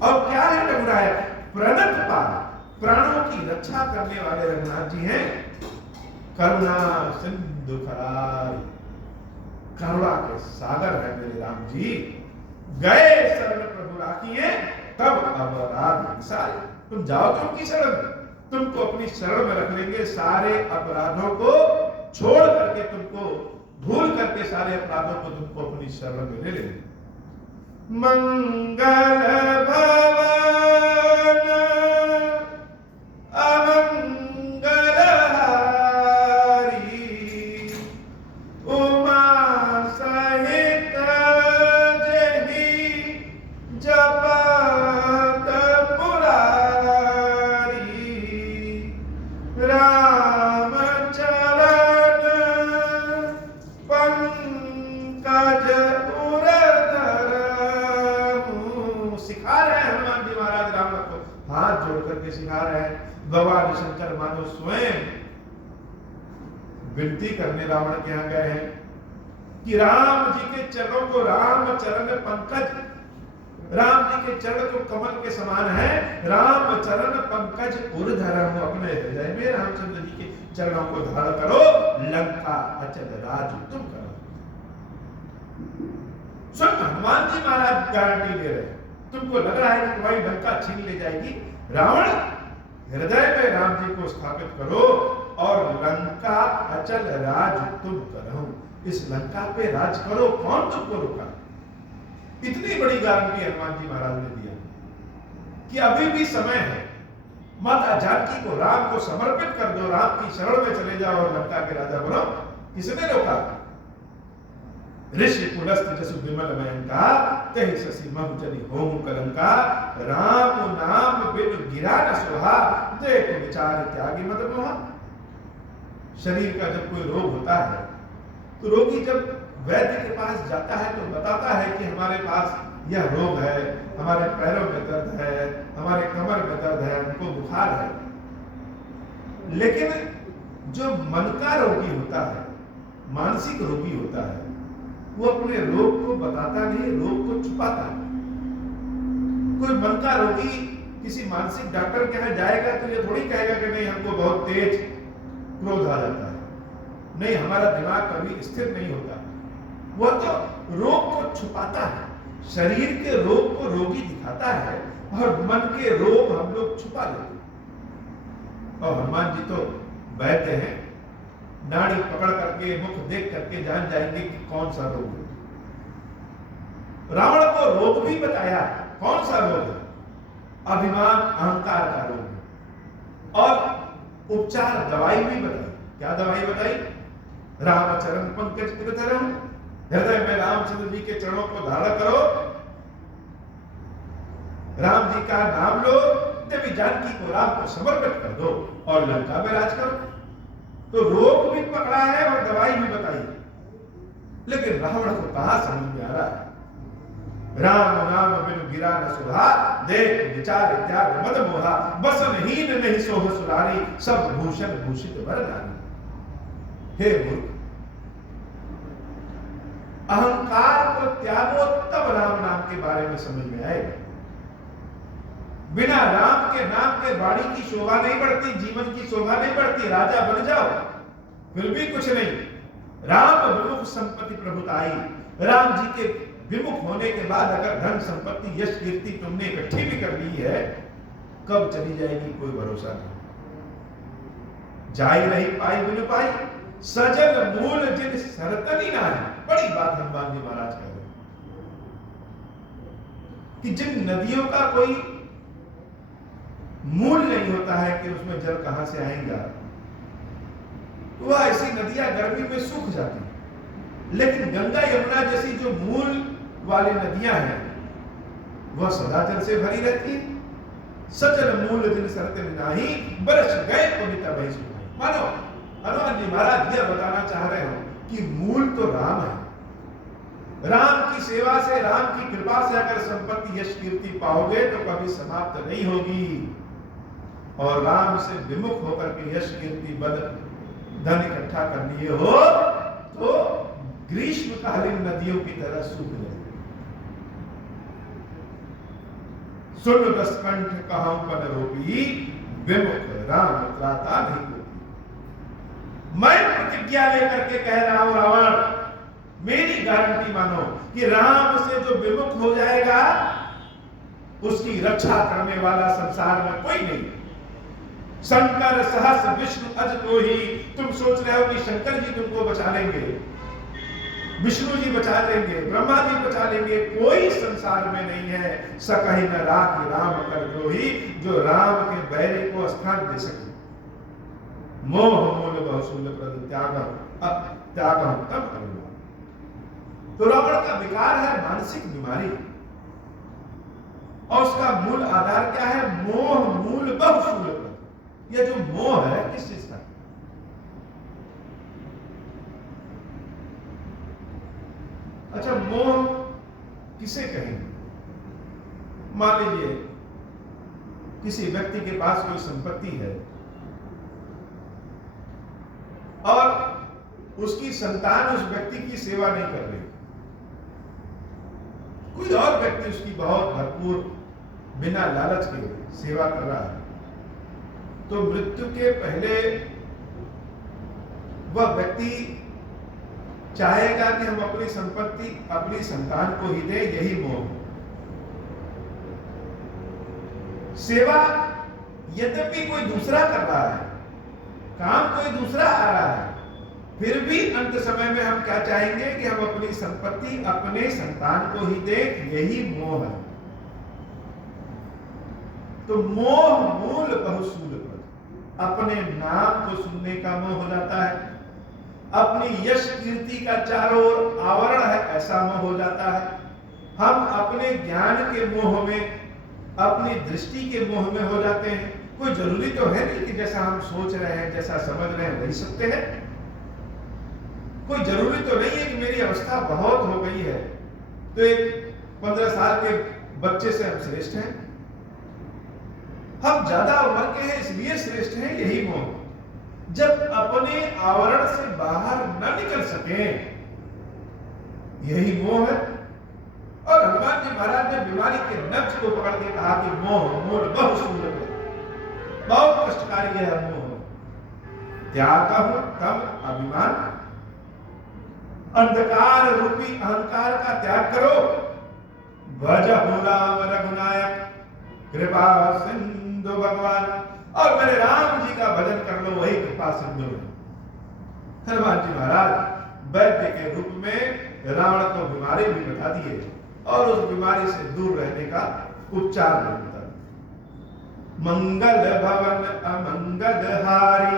और क्या है रघुनायक? प्रणत पाद। प्राणों की रक्षा करने वाले रघुनाथ जी हैं। करुणा सिंधु करार, करुणा के सागर है मेरे राम जी। गए शरण प्रभु राखिए, तब अपराध सारे। तुम जाओ तो उनकी शरण में, तुमको अपनी शरण में रख लेंगे। सारे अपराधों को छोड़ करके, तुमको भूल करके सारे अपराधों को तुमको अपनी शरण में ले लेंगे। मंगल भवन अमंगल हारी, उमा सहित जहि जपत मुरारी, राम चरण पंकज उर धरहु। सिखा रहे हैं हनुमान जी महाराज राम को, हाथ जोड़ करके सिखा रहे हैं। भगवान शंकर मानो स्वयं विनती करने रावण के यहाँ गए हैं कि राम जी के चरणों को, राम चरण पंकज, राम जी के चरण तो कमल के समान है। राम चरण पंकज उर धरहु, अपने हृदय में रामचंद्र जी के चरणों को धारण करो। लंका अचल राज तुम करो। सुन, हनुमान जी महाराज गारंटी दे रहे हैं। तुमको लग रहा है कि तुम्हारी लंका छीन ले जाएगी, रावण हृदय में राम जी को स्थापित करो और लंका अचल राज तुम करो। इस लंका पे राज करो, कौन तुमको रोका? इतनी बड़ी गारंटी हनुमान जी महाराज ने दिया कि अभी भी समय है। माता जानकी को, राम को समर्पित कर दो, राम की शरण में चले जाओ और लंका के राजा बनो। किसने रोका? ऋषि पुलस्त जसु विमल मयंका, तहि शशि महु जनि होम कलंका। राम नाम बिन गिरा न सुहा, देख विचार त्यागी मत मोहा। शरीर का जब कोई रोग होता है तो रोगी जब वैद्य के पास जाता है तो बताता है कि हमारे पास यह रोग है, हमारे पैरों में दर्द है, हमारे कमर में दर्द है, हमको बुखार है। लेकिन जो मन का रोगी होता है, मानसिक रोगी होता है, वो अपने रोग को बताता नहीं, रोग को छुपाता है। कोई मन का रोगी किसी मानसिक डॉक्टर के यहाँ जाएगा तो ये थोड़ी कहेगा कि नहीं हमको बहुत तेज क्रोध आ जाता है, नहीं हमारा दिमाग कभी स्थिर नहीं होता। वह तो रोग को छुपाता है, शरीर के रोग को रोगी दिखाता है और मन के रोग हम लोग छुपा लेते हैं। और हनुमान जी तो वैद्य हैं, नाड़ी पकड़ करके, मुख देख करके जान जाएंगे कि कौन सा रोग है। रावण को रोग भी बताया, कौन सा रोग है? अभिमान अहंकार का रोग है। और उपचार दवाई भी बताई। क्या दवाई बताई? रामचरण पंकज उर धरहु, हृदय में रामचंद्र जी के चरणों को धारण करो, राम जी का नाम लो, देवी जानकी को राम को समर्पित कर दो और लंका में राज करो। तो रोग भी पकड़ा है और दवाई भी बताई, लेकिन रावण को कहां समझ में आ रहा है? राम नाम बिनु गिरा न सुहा, देख विचार त्याग मद मोहा। बसनहीन नहीं सोह सुरारी, सब भूषण भूषित वर नारी। हे मूर्ख, अहंकार को त्यागो तब राम नाम के बारे में समझ में आएगा। बिना राम के नाम के वाणी की शोभा नहीं बढ़ती, जीवन की शोभा नहीं बढ़ती। राजा बन जाओ फिर भी कुछ नहीं। राम विमुख संपत्ति प्रभुताई, राम जी के विमुख होने के बाद अगर धन संपत्ति यश कीर्ति तुमने इकट्ठी भी कर ली है, कब चली जाएगी कोई भरोसा नहीं। जाई रही पाई बिन पाई, सजल मूल जिन सरतनी ना है। बड़ी बात हनुमान जी महाराज कह रहे कि जिन नदियों का कोई मूल नहीं होता है कि उसमें जल कहां से आएगा, वह ऐसी नदियां गर्मी में सूख जाती हैं। लेकिन गंगा यमुना जैसी जो मूल वाली नदियां हैं वह सदा जल से भरी रहती है। सजल मूल जिन सरतनी नाही, बरस गए कविता भई सुनाई। मानो हनुमान जी महाराज यह बताना चाह रहे हो कि मूल तो राम है। राम की सेवा से, राम की कृपा से अगर संपत्ति यश कीर्ति पाओगे तो कभी समाप्त नहीं होगी। और राम से विमुख होकर के यश कीर्ति बल धन इकट्ठा कर लिए हो तो ग्रीष्मकालीन नदियों की तरह सूख जाए। सुन दस कंठ कहूं पन रोपी, विमुख राम त्राता नहीं होती। मैं प्रतिज्ञा लेकर के कह रहा हूं रावण, मेरी गारंटी मानो कि राम से जो विमुख हो जाएगा उसकी रक्षा करने वाला संसार में कोई नहीं। शंकर सहस विष्णु अज तो ही, तुम सोच रहे हो कि शंकर जी तुमको बचा लेंगे, विष्णु जी बचा लेंगे, ब्रह्मा जी बचा लेंगे, कोई संसार में नहीं है सकहि न राखि राम कर द्रोही, जो राम के बैरी को स्थान दे सके। मोह मूल बहुशूल प्रद त्यागम तम अभिमान। तो रावण का विकार है मानसिक बीमारी, और उसका मूल आधार क्या है? मोह मूल बहुशूल प्रद। यह जो मोह है किस चीज का? अच्छा, मोह किसे कहेंगे? मान लीजिए किसी व्यक्ति के पास कोई संपत्ति है और उसकी संतान उस व्यक्ति की सेवा नहीं कर रही, कोई और व्यक्ति उसकी बहुत भरपूर बिना लालच के सेवा कर रहा है, तो मृत्यु के पहले वह व्यक्ति चाहेगा कि हम अपनी संपत्ति अपनी संतान को ही दें। यही मोह। सेवा यद्यपि कोई दूसरा कर रहा है, काम कोई दूसरा आ रहा है, फिर भी अंत समय में हम क्या चाहेंगे कि हम अपनी संपत्ति अपने संतान को ही दें। यही मोह है। तो मोह मूल बहुशूल प्रद। अपने नाम को सुनने का मोह हो जाता है, अपनी यश कीर्ति का चारों ओर आवरण है ऐसा मोह हो जाता है। हम अपने ज्ञान के मोह में, अपनी दृष्टि के मोह में हो जाते हैं। कोई जरूरी तो है नहीं कि जैसा हम सोच रहे हैं, जैसा समझ रहे हैं वही सत्य है। कोई जरूरी तो नहीं है कि मेरी अवस्था बहुत हो गई है तो एक 15 साल के बच्चे से हम श्रेष्ठ हैं, हम ज्यादा उम्र के हैं इसलिए श्रेष्ठ हैं। यही मोह। जब अपने आवरण से बाहर न निकल सके, यही मोह है। और हनुमान जी महाराज ने बीमारी के नब्ज को पकड़ के कहा कि मोह मूल बहुशूल प्रद। बहुत कष्टकारी है मोह। त्यागहु तम अभिमान। अंधकार रूपी अहंकार का त्याग करो। भजहु राम रघुनायक कृपा सिंधु भगवान। और मेरे राम जी का भजन कर लो, वही कृपा सिंधु है। हनुमान जी महाराज वैद्य के रूप में रावण को बीमारी भी बता दिए और उस बीमारी से दूर रहने का उपचार भी बता दिए। मंगल भवन अमंगल हारी,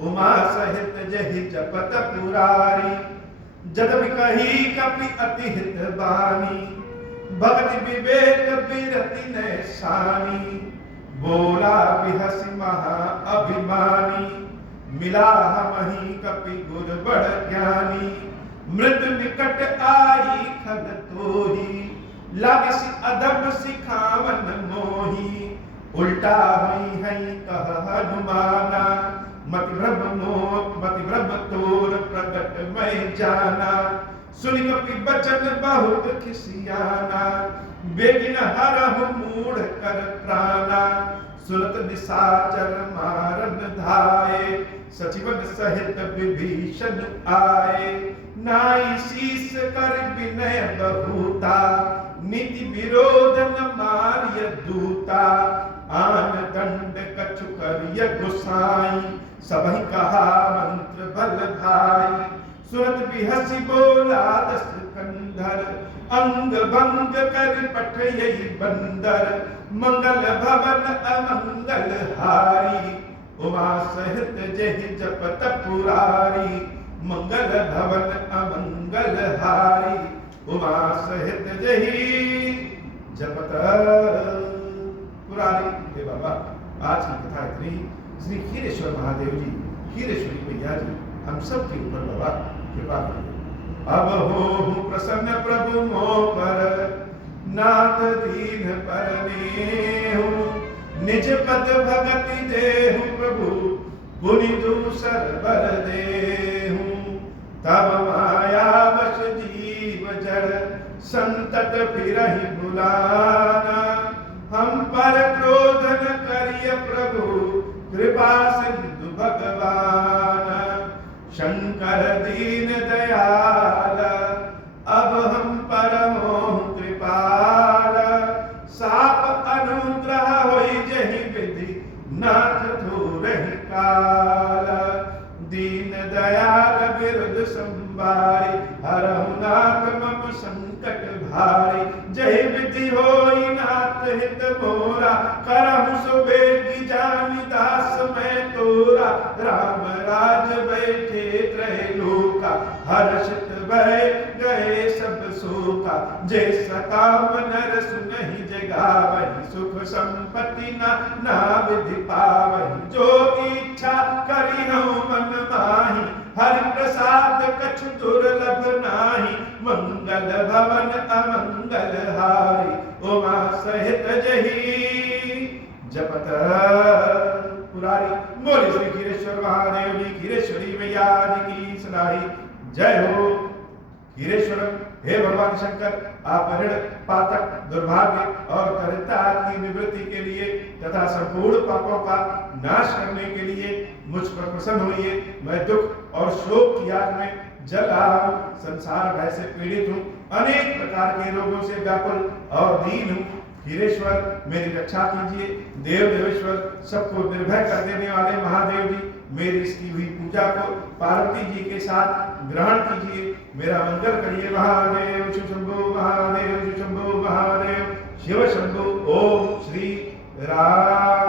उमा सहित जहि जपत पुरारी। जदि कही कपि अति हित बानी, भक्ति विवेक बिरति नैसानी। बोला बिहसि महा अभिमानी, मिला हमहि कपि गुर बड़ ज्ञानी। मृत निकट आई खल तोही, लागसि अधम सिखावन मोही। उल्टा हुई है कह हनुमाना, मति भ्रम तोर प्रगट मैं जाना। सुनि कपि बचन बहुत खिसियाना, बेगिन हरहु मूढ़ कर प्राणा। सुनत निशाचर मारन धाये, सचिवन सहित विभीषण आए। नाई शीस कर विनय बहुता, नीति विरोध न मार्य दूता। आन दंड कछु करिय गोसाई, सबहि कहा मंत्र बल भाई। सुरत बिहसि बोला दस कंधर, अंग भंग कर पठयहि बंदर। मंगल भवन अमंगल हारी, उमा सहित जहि जपत पुरारी। मंगल भवन अमंगल हारी, उमा सहित जहि जपत पुरारी। हे बाबा, आज की कथा इतनी। श्री खीरेश्वर महादेव जी, खीरेश्वरी मैया जी हम सब के ऊपर बाबा कृपा करिए। अब हो प्रसन्न प्रभु मोह पर, नाथ दीन परनेहु। निज पद भगति देहु प्रभु, पुनि दूसर बर देहु। तब माया वश जीव जड़, संतत फिरहि बुलाना। हम पर क्रोध न करिय प्रभु, कृपा सिंधु भगवान, शंकर दीन दयाल, अब हम पर मोह कृपाल, साप अनुग्रह होई जहि विधि, नाथ धूरहि काल, दीन दयाल बिरुद संबारी, हरहु नाथ मम संकट भारी, जय विधि होई नाथ हित मोरा, करहु सो बेगी जानि दास मैं तोरा, राम राज बैठे त्रय लोका, हर्षित भय गए सब शोका, जैसा काम नर सुनहि जगावहि, सुख संपत्ति ना विधि पावहि, जो इच्छा करिहु मन माहि, हरि प्रसाद कछु दुर्लभ नाही, मंगल भवन अमंगल हारी, उमा सहित जही जपत पुरारी। बोले श्री खीरेश्वर महादेव जी, खीरेश्वरी मैया जी की सदाई जय हो। खीरेश्वर हे भगवान शंकर, आप ऋण पातक दुर्भाग्य और दरिद्रता की निवृत्ति के लिए तथा संपूर्ण पापों का नाश करने के लिए मुझ पर प्रसन्न होइए। मैं दुख और शोक की आग में जल रहा हूँ, संसार भय से पीड़ित हूँ, अनेक प्रकार के रोगों से व्याकुल और दीन हूँ। खीरेश्वर मेरी रक्षा कीजिए। देव देवेश्वर, सबको निर्भय कर देने वाले महादेव जी, मेरी इसकी हुई पूजा को पार्वती जी के साथ ग्रहण कीजिए। मेरा मंगल करिए। महादेव शिव शंभो, महादेव शिव शंभो, महादेव शिव शंभो। ओम श्री राम